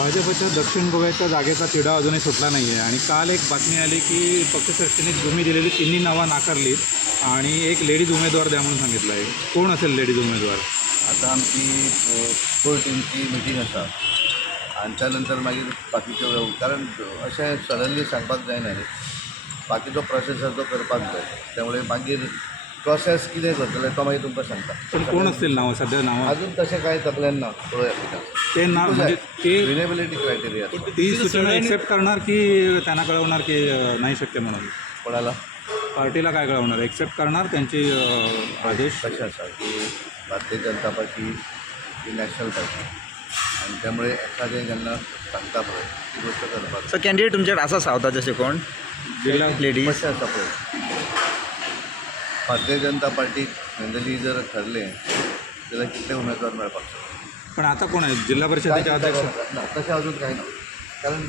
भाजपच्या दक्षिण गोव्याच्या जागेचा तिढा अजूनही सुटला नाही आहे आणि काल एक बातमी आली की पक्षश्रेष्ठीने तुम्ही दिलेली तिन्ही नावं नाकारलीत आणि एक लेडीज उमेदवार द्या म्हणून सांगितलं आहे. कोण असेल लेडीज उमेदवार? आता आमची कोर टीमची मिटींग आसा आनी त्या नंतर मागीर बाकीच्यो कारण अशें सडनली सांगपाक जायना न्ही. बाकीचो प्रोसेस आसा तो करपाक जाय. त्यामुळे मागीर प्रोसेस कितें करतले तो मागीर तुमकां सांगता. पण कोण असतील नावं सध्या नावं? अजून तशें कांय तकल्यान ना. पळोवया कितें ते नाव म्हणजे ते रिलेबिलिटी क्रायटेरिया ती सूचना एक्सेप्ट करणार की त्यांना कळवणार की नाही शक्य म्हणून? कोणाला पार्टीला काय कळवणार? एक्सेप्ट करणार त्यांची आदेश? कशें आसा की भारतीय जनता पार्टी ही नॅशनल पार्टी आनी त्यामुळे एखादें जेन्ना सांगता पळय ती गोष्ट करपाक सो कॅन्डिडेट तुमच्याकडे असा सावता जशे कोण जिल्हा लेडीज कशें आसा पळय भारतीय जनता पार्टीक जनरली जर ठरलें जाल्यार कितले उमेदवार मेळपाक शकता. पण आता कोण आहे जिल्हा परिषदेचे अध्यक्ष? ना तशें अजून कांय ना. कारण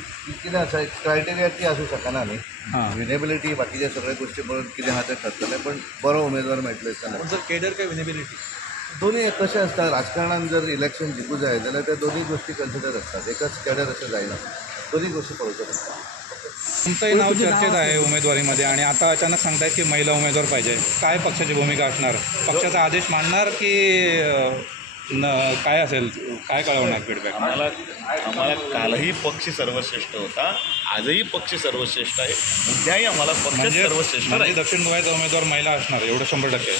कितें आसा क्रायटेरिया ती आसूं शकना न्ही. हां. विनेबिलिटी बाकीचे सगळे गोष्टी पळोवन कितें आहा तें ठरतलें पण बरो उमेदवार मेळटलो दिसता. जर केडर काय विनेबिलिटी दोन्ही कशें आसता राजकारणान जर इलेक्शन जिखूं जाय जाल्यार ते दोन्ही गोष्टी कन्सिडर आसतात. एकच कॅडर अशें जायना. दोन्ही गोष्टी पळोवच्यो पडटा. तुमचंही नाव चर्चेत आहे उमेदवारीमध्ये आणि आता अचानक सांगतायत की महिला उमेदवार पाहिजे. काय पक्षाची भूमिका असणार? पक्षाचा आदेश मानणार की काय असेल? काय कळवणार फीडबॅक? आम्हाला कालही पक्ष सर्वश्रेष्ठ होता, आजही पक्ष सर्वश्रेष्ठ आहे, उद्याही आम्हाला पक्ष सर्वश्रेष्ठ म्हणजे आहे. दक्षिण गोव्याचा उमेदवार महिला असणार एवढं 100%.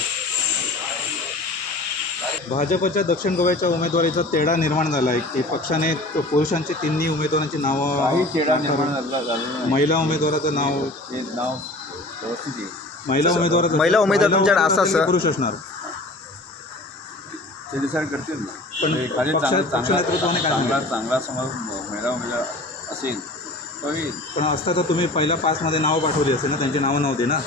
भाजपच्या दक्षिण गोव्याच्या उमेदवारीचा तेढा निर्माण झाला आहे की पक्षाने पुरुषांची तिन्ही उमेदवारांची नावं महिला उमेदवाराचं नाव व्यवस्थित येईल. महिला उमेदवार तुमच्याकडे असा पुरुष असणार. ते डिसाईड करतील ना. पण एखादी पक्ष नेतृत्वाने काय सांगितलं? चांगला समज महिला उमेदवार असेल तो येईल. पण असता तर तुम्ही पहिल्या 5मध्ये नावं पाठवली असेल ना, त्यांची नावं नव्हती ना.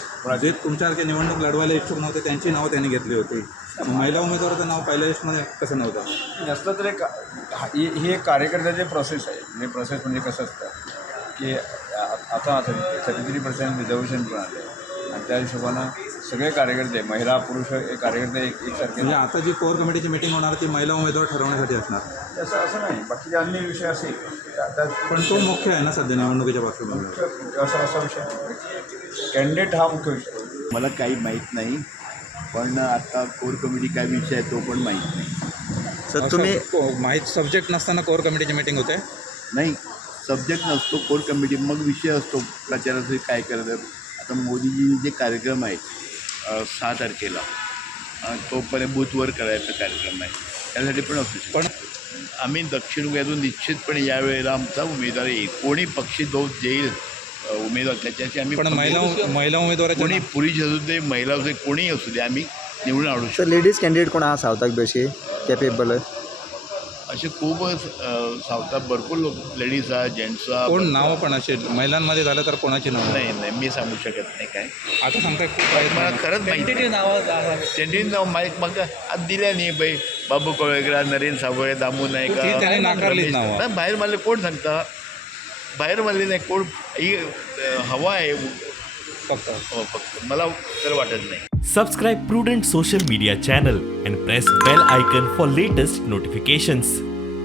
जे तुमच्यासारखे निवडणूक लढवायला इच्छुक नव्हते त्यांची नावं त्यांनी घेतली होती. महिला उमेदवाराचं नाव पहिल्या लिस्टमध्ये कसं नव्हतं? नसलं तर ही एक कार्यकर्त्याची प्रोसेस आहे. म्हणजे प्रोसेस म्हणजे कसं असतं की आता 33% रिझर्वेशन पण आले आणि त्या हिशोबानं सगळे कार्यकर्ते महिला पुरुष हे कार्यकर्ते एकसारखे. म्हणजे आता जी कोर कमिटीची मीटिंग होणार ती महिला उमेदवार ठरवण्यासाठी असणार. असं नाही, बाकीचे अन्य विषय असेल पण तो मुख्य आहे ना सध्या निवडणुकीच्या पार्श्वभूमीवर. असा विषय कॅन्डिडेट हा मुख्य विषय. मला काही माहीत नाही, पण आता कोर कमिटी काय विषय आहे तो पण माहीत नाही. सर तुम्ही माहीत सब्जेक्ट नसताना कोर कमिटीची मीटिंग होते? नाही, सब्जेक्ट नसतो कोर कमिटी, मग विषय असतो प्रचाराचे काय करतात. आता मोदीजी जे कार्यक्रम आहे 6 तारखेला तो बूथवर करायचा कार्यक्रम आहे, त्यासाठी पण असू शकतो. पण आम्ही दक्षिण गोव्यातून निश्चितपणे यावेळेला आमचा उमेदवार येईल. कोणी पक्षी जो येईल उमेदवार त्याच्याशी आम्ही पण महिला उमेदवाराच्या कोणी पुरुष असू दे महिला असू दे कोणीही असू दे आम्ही निवडून आणू शकतो. सर लेडीज कॅन्डिडेट कोण आहा सावताक बेशी कॅपेबल? असे खूपच सावता भरपूर लोक लेडीज आहा जेंट्स आहा. कोण नावं पण असे महिलांमध्ये झालं तर कोणाची नावं? नाही मी सांगू शकत नाही काय. आता सांगताय खूप आहेत. मला खरंच माहिती टेंटेटिव्ह नावं त्यांनी नाव माहीत म्हाका आज दिल्या न्ही पळय बाबू कवळेकर नरेंद्र सावळे दामू नायक ती त्याने नाकारलीच नावं. नाही, भायर मारले कोण सांगता? भायर मारले नाही कोण. ही हवा आहे फक्त मला तर वाटत नाही. Subscribe Prudent social media channel and press bell icon for latest notifications.